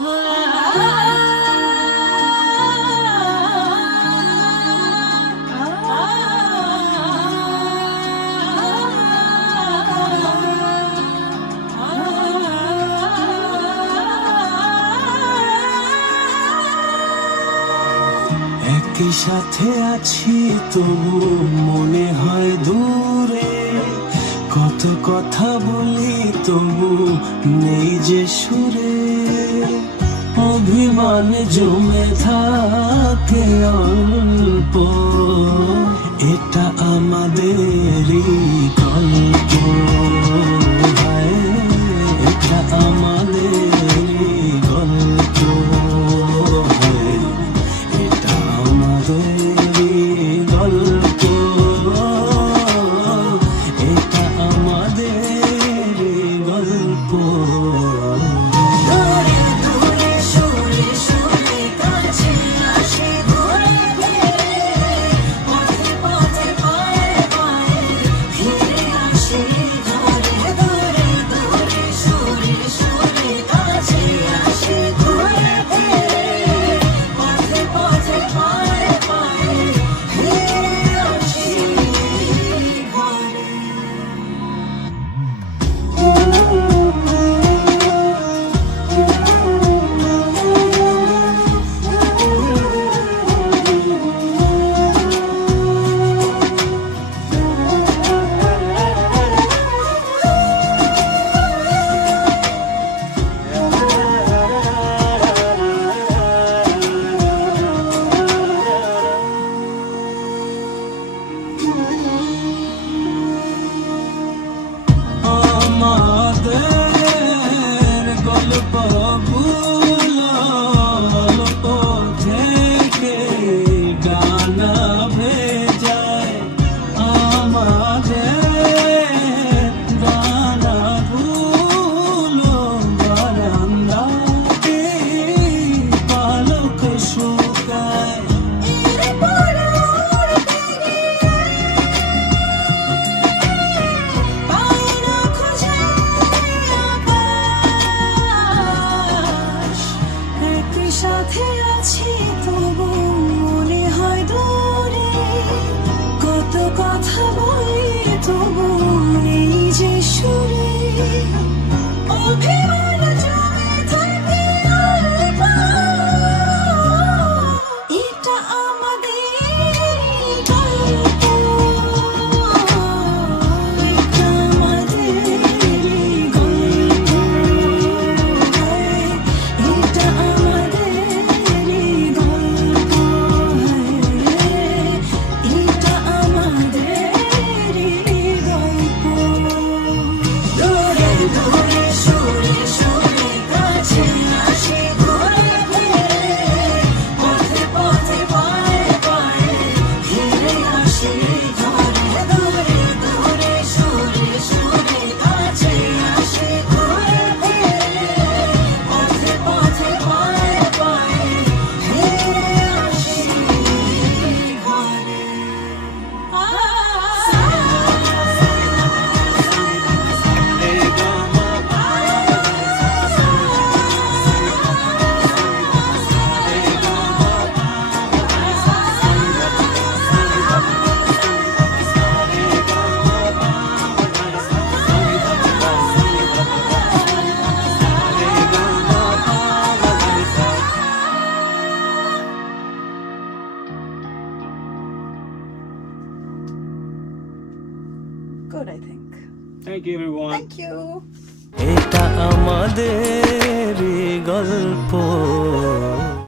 একই সাথে আছি তবু মনে হয় দূরে, কত কথা বলি তবু নেই যে সুরে, অভিমান জমে থাকে অল্প, এটা আমাদেরই গল্প, এটা আমাদেরই গল্প, এটা আমাদেরই গল্প, এটা আমাদেরই গল্প। সাথে আছি তবু মনে হয় দূরে, কত কথা বলি তবু নেই যে সুরে, অভিমান জমে থাকে অল্প, এটা আমাদেরই গল্প, এটা আমাদেরই গল্প, এটা good, I think. Thank you, everyone. Thank you. এটা আমাদেরই গল্প।